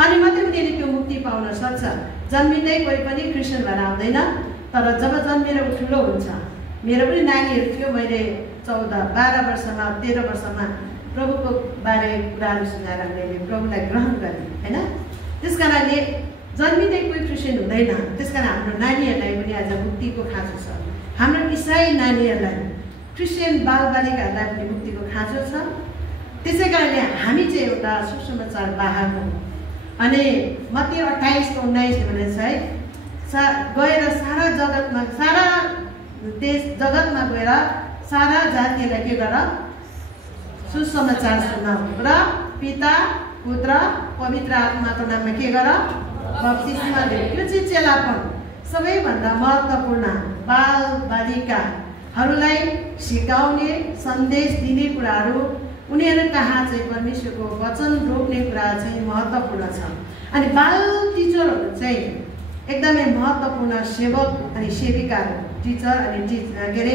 अनि मात्रै उनीहरूले त्यो मुक्ति पाउन सक्छ। जन्मिँदै कोही पनि क्रिस्चियन भएर आउँदैन, तर जब जन्मेर ऊ ठुलो हुन्छ। मेरो पनि नानीहरू थियो, मैले 14, 12 वर्षमा 13 वर्षमा प्रभुको बारे कुराहरू सुनाएर मैले प्रभुलाई ग्रहण गरेँ होइन। त्यस कारणले जन्मिँदै कोही क्रिस्चियन हुँदैन। त्यस कारण हाम्रो नानीहरूलाई पनि आज मुक्तिको खाँचो छ। हाम्रो इसाई नानीहरूलाई, क्रिस्चियन बालबालिकाहरूलाई पनि मुक्तिको खाँचो छ। त्यसै कारणले हामी चाहिँ एउटा सुसमाचार वाहक हौँ। अनि मत्ती 28:19 भनेको छ है, गएर सारा जगतमा, सारा देश जगतमा गएर सारा जातिहरूलाई के गर, सुसमाचार सुनाऊ र पिता पुत्र पवित्र आत्माको नाममा के गर, बप्तिस्मा दे। त्यो चाहिँ चेलापन। सबैभन्दा महत्त्वपूर्ण बाल बालिकाहरूलाई सिकाउने, सन्देश दिने कुराहरू, उनीहरू कहाँ चाहिँ परमेश्वरको वचन रोप्ने कुरा चाहिँ महत्त्वपूर्ण छ। अनि बाल टिचरहरू चाहिँ एकदमै महत्त्वपूर्ण सेवक अनि सेविकाहरू, टिचर अनि के अरे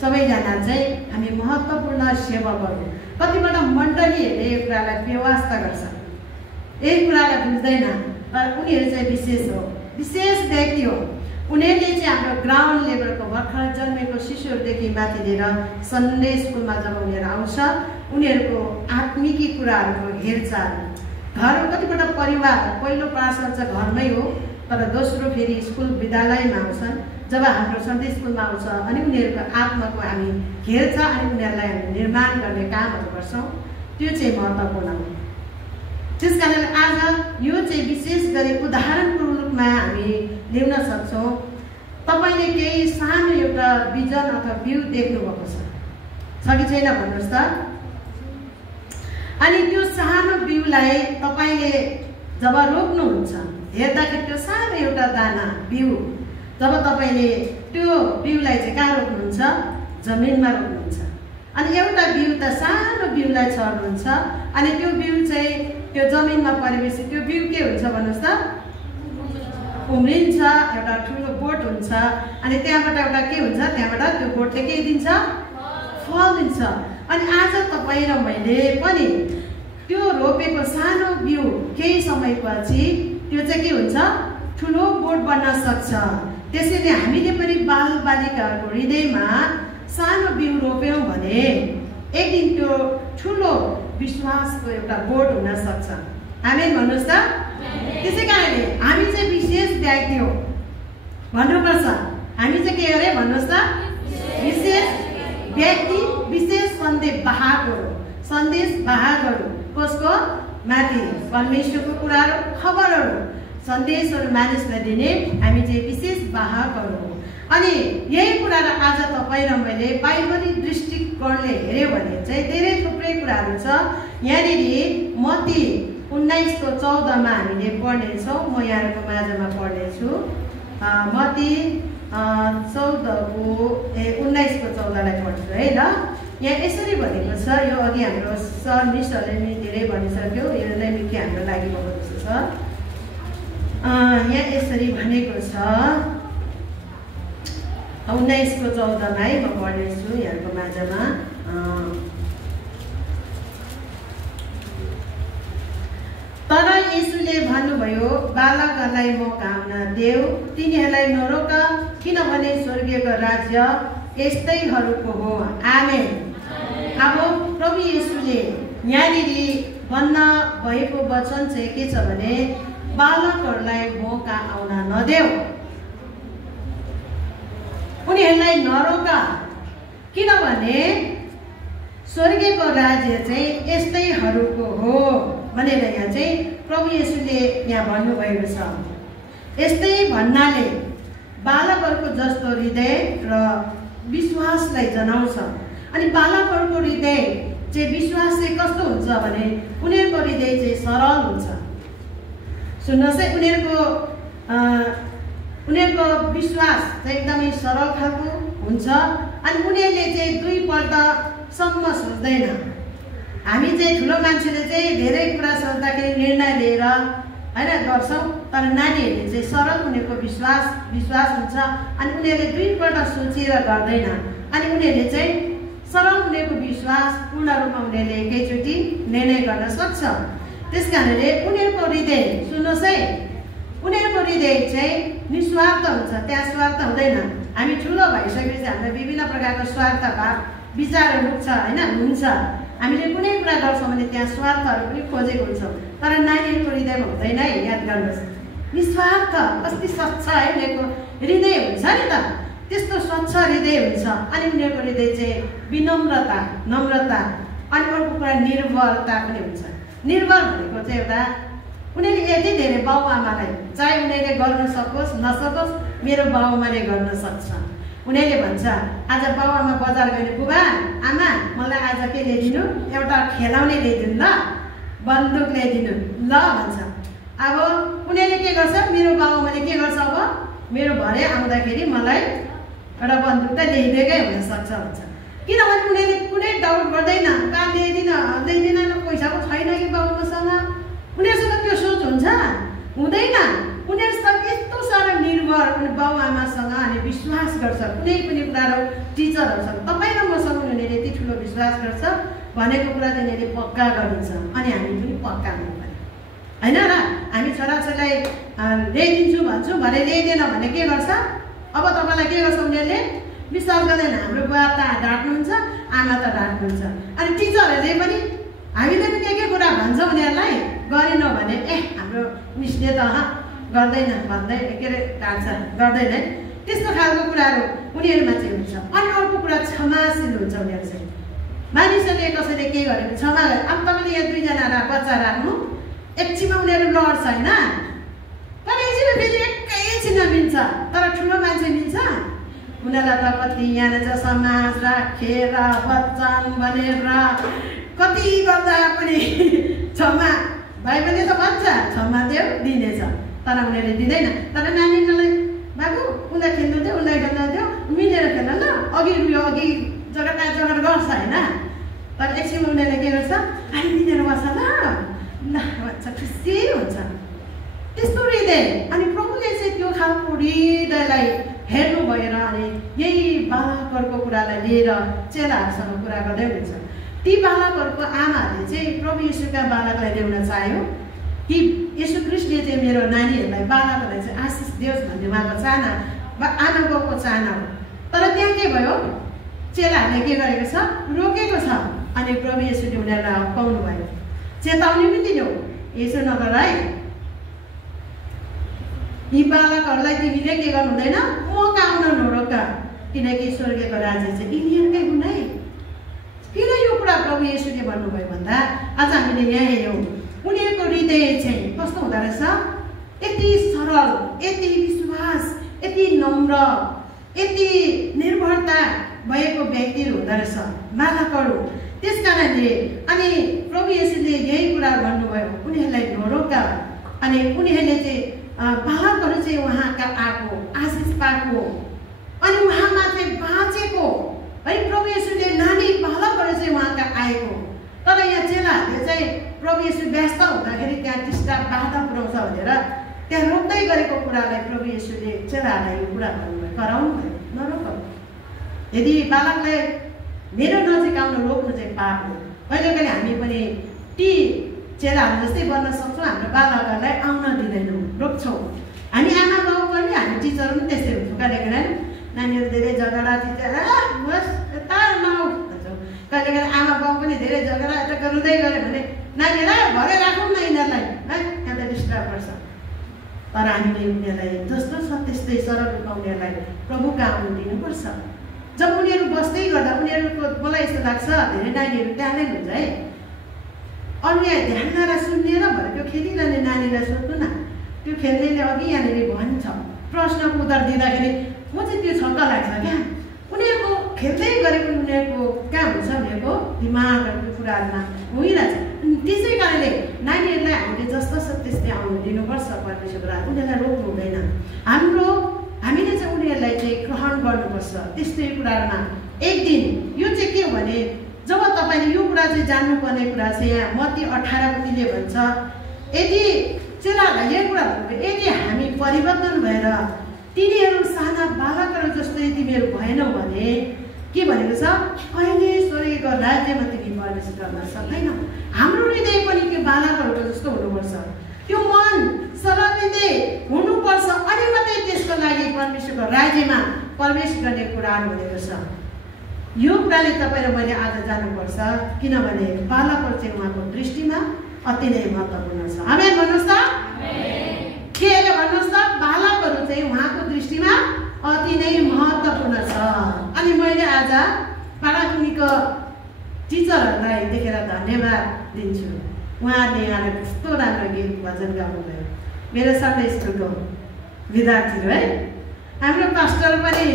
सबैजना चाहिँ हामी महत्त्वपूर्ण सेवकहरू। कतिवटा मण्डलीहरूले यो कुरालाई व्यवस्था गर्छ, यही कुरालाई बुझ्दैन, तर उनीहरू चाहिँ विशेष हो, विशेष व्यक्ति हो। उनीहरूले चाहिँ हाम्रो ग्राउन्ड लेभलको भर्खर जन्मेको शिशुहरूदेखि माथि लिएर सन्डे स्कुलमा जब उनीहरू आउँछ, उनीहरूको आत्मिकी कुराहरूको हेरचाह। घर कतिवटा परिवार पहिलो प्रार्थना चाहिँ घरमै हो, तर दोस्रो फेरि स्कुल विद्यालयमा आउँछन्। जब हाम्रो सन्डे स्कुलमा आउँछ अनि उनीहरूको आत्माको हामी हेरचाह अनि उनीहरूलाई हामी निर्माण गर्ने कामहरू गर्छौँ। त्यो चाहिँ महत्त्वपूर्ण हो। त्यस कारणले आज यो चाहिँ विशेष गरी उदाहरणको रूपमा हामी ल्याउन सक्छौँ। तपाईँले केही सानो एउटा बिजन अथवा बिउ देख्नुभएको छ कि छैन भन्नुहोस् त। अनि त्यो सानो बिउलाई तपाईँले जब रोप्नुहुन्छ, हेर्दाखेरि त्यो सानो एउटा दाना बिउ, जब तपाईँले त्यो बिउलाई चाहिँ कहाँ रोप्नुहुन्छ, जमिनमा रोप्नुहुन्छ। अनि एउटा बिउ त सानो बिउलाई छर्नुहुन्छ, अनि त्यो बिउ चाहिँ त्यो जमिनमा परेपछि त्यो बिउ के हुन्छ भन्नुहोस् त, उम्रिन्छ, एउटा ठुलो बोट हुन्छ। अनि त्यहाँबाट एउटा के हुन्छ, त्यहाँबाट त्यो बोटले के दिन्छ, फल दिन्छ। अनि आज तपाईँ र मैले पनि त्यो रोपेको सानो बिउ केही समयपछि त्यो चाहिँ के हुन्छ, ठुलो बोट बन्न सक्छ। त्यसैले हामीले पनि बालबालिकाहरूको हृदयमा सानो बिउ रोप्यौँ भने एक दिन त्यो ठुलो विश्वासको एउटा बोट हुन सक्छ। आमेन भन्नुहोस् त। त्यसै कारणले हामी चाहिँ विशेष व्यक्ति हो भन्नुपर्छ। हामी चाहिँ के अरे भन्नुहोस् त, विशेष व्यक्ति, विशेष सन्देश वाहकहरू। कसको? माथि परमेश्वरको कुराहरू, खबरहरू, सन्देशहरू मानिसलाई दिने हामी चाहिँ विशेष वाहकहरू हो। अनि यही कुरालाई आज तपाईँ र मैले बाइबली दृष्टिकोणले हेऱ्यो भने चाहिँ धेरै थुप्रै कुराहरू छ। यहाँनिर मत्ती 19:14 हामीले पढ्नेछौँ। म यहाँको माझमा पढ्नेछु। मत्ती 19:14 पढ्छु है ल। यहाँ यसरी भनेको छ, यो अघि हाम्रो सर मिसहरूले पनि धेरै भनिसक्यो, यो नै मिठी हाम्रो लागि भएको जस्तो छ। यहाँ यसरी भनेको छ 19:14 है, म पढ्नेछु यहाँको माझमा। तर येशूले भन्नुभयो, बालकहरूलाई म घाउन देऊ, तिनीहरूलाई नरोक, किनभने स्वर्गीयको राज्य यस्तैहरूको हो। आमेन। अब प्रभु येशूले यहाँनिर भन्न भएको वचन चाहिँ के छ भने, बालकहरूलाई मौका आउन नदेऊ, उनीहरूलाई नरोक, किनभने स्वर्गीयको राज्य चाहिँ यस्तैहरूको हो भनेर यहाँ चाहिँ प्रभु येशूले यहाँ भन्नुभएको छ। यस्तै भन्नाले बालकहरूको जस्तो हृदय र विश्वासलाई जनाउँछ। अनि बालकहरूको हृदय चाहिँ विश्वास चाहिँ कस्तो हुन्छ भने उनीहरूको हृदय चाहिँ सरल हुन्छ। सुन्नुहोस् है, उनीहरूको विश्वास चाहिँ एकदमै सरल खालको हुन्छ। अनि उनीहरूले चाहिँ दुईपल्टसम्म सोच्दैन। हामी चाहिँ ठुलो मान्छेले चाहिँ धेरै कुरा सोच्दाखेरि निर्णय लिएर होइन गर्छौँ, तर नानीहरूले चाहिँ सरल उनीहरूको विश्वास हुन्छ। अनि उनीहरूले दुईपल्ट सोचेर गर्दैन। अनि उनीहरूले चाहिँ सरल उनीहरूको विश्वास पूर्ण रूपमा उनीहरूले एकैचोटि निर्णय गर्न सक्छ। त्यस कारणले उनीहरूको हृदय सुन्नुहोस् है, उनीहरूको हृदय चाहिँ निस्वार्थ हुन्छ, त्यहाँ स्वार्थ हुँदैन। हामी ठुलो भइसकेपछि हामीलाई विभिन्न प्रकारको स्वार्थ भाव विचारहरू छ होइन, हुन्छ। हामीले कुनै कुरा गर्छौँ भने त्यहाँ स्वार्थहरू पनि खोजेको हुन्छौँ, तर नानीहरूको हृदयमा हुँदैन है, याद गर्नुहोस्। निस्वार्थ कति स्वच्छ है उनीहरूको हृदय हुन्छ नि त, त्यस्तो स्वच्छ हृदय हुन्छ। अनि उनीहरूको हृदय चाहिँ विनम्रता, नम्रता, अनि अर्को कुरा निर्भरता पनि हुन्छ। निर्भर भनेको चाहिँ एउटा उनीहरूले यति धेरै बाबुआमालाई चाहे उनीहरूले गर्न सकोस् नसकोस्, मेरो बाबुआमाले गर्न सक्छ। उनीहरूले भन्छ आज बाबुआमा बजार गएर बुबा आमा मलाई आज के ल्याइदिनु, एउटा खेलाउने ल्याइदिनु ल, बन्दुक ल्याइदिनु ल भन्छ। अब उनीहरूले के गर्छ, मेरो बाबुआमाले के गर्छ, अब मेरो भरे आउँदाखेरि मलाई एउटा बन्दुक त ल्याइदिएकै हुनसक्छ भन्छ। किनभने उनीहरूले कुनै डाउट गर्दैन, कहाँ ल्याइदिँदैन, पैसाको छैन कि बाबुआमासँग, उनीहरूसँग त्यो सोच हुन्छ हुँदैन। उनीहरूसँग यस्तो साह्रो निर्भर बाबुआमासँग अनि विश्वास गर्छ, कुनै पनि कुराहरू टिचरहरूसँग तपाईँ र मसँग उनीहरूले यति ठुलो विश्वास गर्छ भनेको कुरा चाहिँ उनीहरूले पक्का गरिन्छ। अनि हामी पनि पक्का हुनु पर्यो होइन र। हामी छोराछोरीलाई ल्याइदिन्छु भन्छौँ भने ल्याइदिएन भने के गर्छ, अब तपाईँलाई के गर्छ उनीहरूले विश्वास गर्दैन। हाम्रो बुवा त ढाँट्नुहुन्छ, आमा त ढाँट्नुहुन्छ। अनि टिचरहरूले पनि हामीले पनि के कुरा भन्छ उनीहरूलाई, गरेनौँ भने हाम्रो मिसले त गर्दैन भन्दै के अरे ढाँट्छ, गर्दैन है, त्यस्तो खालको कुराहरू उनीहरूमा चाहिँ हुन्छ। अनि अर्को कुरा क्षमाशील हुन्छ उनीहरू चाहिँ। मानिसहरूले कसैले के गरेको क्षमा गरे, अब तपाईँले यहाँ दुईजना बच्चा राख्नु, एकछिनमा उनीहरू लड्छ होइन, तर एकछिनमा फेरि एकैछिनमा मिल्छ। तर ठुलो मान्छे मिल्छ उनीहरूलाई त कति यहाँनिर चाहिँ समाज राखेर वचन बनेर कति गर्दा पनि क्षमा भाइ पनि त भन्छ क्षमा देऊ दिनेछ, तर उनीहरूले दिँदैन। तर नानीहरूलाई बाबु उसलाई खेल्नु दियो, उसलाई खेल्न दियो, मिलेर खेल्न ल, अघि उयो अघि जगत गर्छ होइन, तर एकछिनमा उनीहरूले के गर्छ, अहिले मिलेर बस्छ ल भन्छ, खुसी हुन्छ त्यस्तो हृदय। अनि प्रभुले चाहिँ त्यो खालको हृदयलाई हेर्नु भएर अनि यही बालकहरूको कुरालाई लिएर चेलाहरूसँग कुरा गर्दै हुन्छ। ती बालकहरूको आमाहरूले चाहिँ प्रभु येशूका बालकलाई ल्याउन चाह्यो कि येशू ख्रीष्टले चाहिँ मेरो नानीहरूलाई बालकहरूलाई चाहिँ आशिष दियोस् भन्ने उहाँको चाहना वा आमा बाउको चाहना हो। तर त्यहाँ के भयो, चेलाहरूले के गरेको छ, रोकेको छ। अनि प्रभु येशूले उनीहरूलाई हप्काउनु भयो, चेतावनी पनि दिनु, यसो नगर है, यी बालकहरूलाई तिमीले के गर्नु हुँदैन, मौका आउन नरोक, किनकि स्वर्गको राज्य चाहिँ यिनीहरूकै हुन् है। किन यो कुरा प्रभु येशूले भन्नुभयो भन्दा आज हामीले यहाँ हेऱ्यौँ उनीहरूको हृदय चाहिँ कस्तो हुँदो रहेछ, यति सरल, यति विश्वास, यति नम्र, यति निर्भरता भएको व्यक्तिहरू हुँदो रहेछ बालकहरू। त्यस कारणले अनि प्रभु येशूले यही कुरा भन्नुभयो, उनीहरूलाई नरोक। अनि उनीहरूले चाहिँ बालकहरू चाहिँ उहाँका आएको आशिष पाएको अनि उहाँमा चाहिँ बाँचेको है। प्रभु येशूले नानी बालकहरू चाहिँ उहाँका आएको, तर यहाँ चेलाहरूले चाहिँ प्रभु येशू व्यस्त हुँदाखेरि त्यहाँ टिस्टा बाधा पुऱ्याउँछ भनेर त्यहाँ रोक्दै गरेको कुरालाई प्रभु येशूले चेलाहरूलाई यो कुरा भन्नुभयो, कराउनु भयो, नरोक। यदि बालकलाई मेरो नजिक आउनु रोक्नु चाहिँ पाप हो। कहिले कहिले हामी पनि ती चेलाहरू जस्तै बन्न सक्छौँ, हाम्रो बालकहरूलाई आउन दिँदैनौँ, रोक्छौँ। हामी आमा बाउ पनि हामी टिचर पनि त्यस्तै हुन्छौँ। कहिले कहिले नानीहरू धेरै झगडा टिचर बस यता नआऊ भन्छौँ। कहिले कहिले आमा बाउ पनि धेरै झगडा यता रुँदै गऱ्यो भने नानीहरूलाई भरे राखौँ न यिनीहरूलाई है, यहाँ त डिस्टर्ब गर्छ। तर हामीले उनीहरूलाई जस्तो छ त्यस्तै सरल रूपमा उनीहरूलाई प्रभुका आउनु दिनुपर्छ। जब उनीहरू बस्दै गर्दा उनीहरूको मलाई यस्तो लाग्छ धेरै नानीहरू ट्यालेन्ट हुन्छ है, अरू यहाँ ध्यान नरा सुन्नेर भनेको खेलिरहने नानीलाई सोध्नु न, त्यो खेल्नेले अघि यहाँनिर भन्छ प्रश्नको उत्तर दिँदाखेरि म चाहिँ त्यो छक्क लाग्छ क्या। उनीहरूको खेल्दै गरेको उनीहरूको कहाँ हुन्छ उनीहरूको दिमागहरूको कुराहरूमा भइरहेछ। त्यसै कारणले नानीहरूलाई हामीले जस्तो छ त्यस्तै आउनु दिनुपर्छ परमेश्वरको कुरा, उनीहरूलाई रोक्नु हुँदैन। हामीले चाहिँ उनीहरूलाई चाहिँ ग्रहण गर्नुपर्छ त्यस्तै कुराहरूमा। एक दिन यो चाहिँ के हो भने जब तपाईँले यो कुरा चाहिँ जान्नुपर्ने कुरा चाहिँ यहाँ मत्ती 18:3ले भन्छ, यदि चेलाहरूलाई यो कुरा भन्नुभयो, यदि हामी परिवर्तन भएर तिनीहरू साना बालकहरू जस्तै तिमीहरू भएनौ भने के भनेको छ, कहिले स्वर्गको राज्यमा तिमी प्रवेश गर्न सक्दैनौ। हाम्रो हृदय पनि त्यो बालकहरूको जस्तो हुनुपर्छ, त्यो मन सरल हृदय हुनुपर्छ, अनि मात्रै त्यसको लागि परमेश्वरको राज्यमा प्रवेश गर्ने कुराहरू भनेको छ। यो कुराले तपाईँ र मैले आज जानुपर्छ, किनभने बालकहरू चाहिँ उहाँको दृष्टिमा अति नै महत्त्वपूर्ण छ। आमेन भन्नुहोस् त। के अरे भन्नुहोस् त, बालकहरू चाहिँ उहाँको दृष्टिमा अति नै महत्त्वपूर्ण छ। अनि मैले आज पाराकुमीको टिचरहरूलाई देखेर धन्यवाद दिन्छु। उहाँहरूले यहाँ कस्तो राम्रो गीत भजन गाउनुभयो। मेरो सन्डे स्कुलको विद्यार्थीहरू है, हाम्रो पास्टर पनि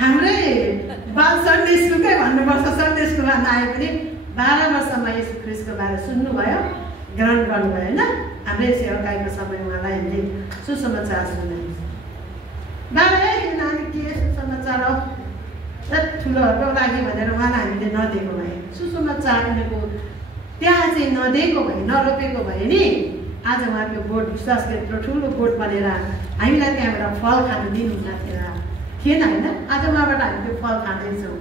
हाम्रै बाल सन्डे स्कुलकै भन्नुपर्छ। सन्डे स्कुलमा नआए पनि 12 वर्षमा यीशु ख्रीष्टको बारे सुन्नुभयो, ग्रहण गर्नुभयो होइन। हाम्रै सेवाकाईको समय उहाँलाई हामीले सुसमाचार सुन्यौँ। बाह्रै नानी के सुसमाचार हो र ठुलोहरूको लागि भनेर उहाँलाई हामीले नदिएको भए, सुसमाचार उनीहरूको त्यहाँ चाहिँ नदिएको भए, नरोपेको भए नि आज उहाँको बोर्ड विश्वास गरेर ठुलो बोर्ड बनेर हामीलाई त्यहाँबाट फल खानु दिनुहुन्न थिएन होइन। आज उहाँबाट हामी त्यो फल खाँदैछौँ।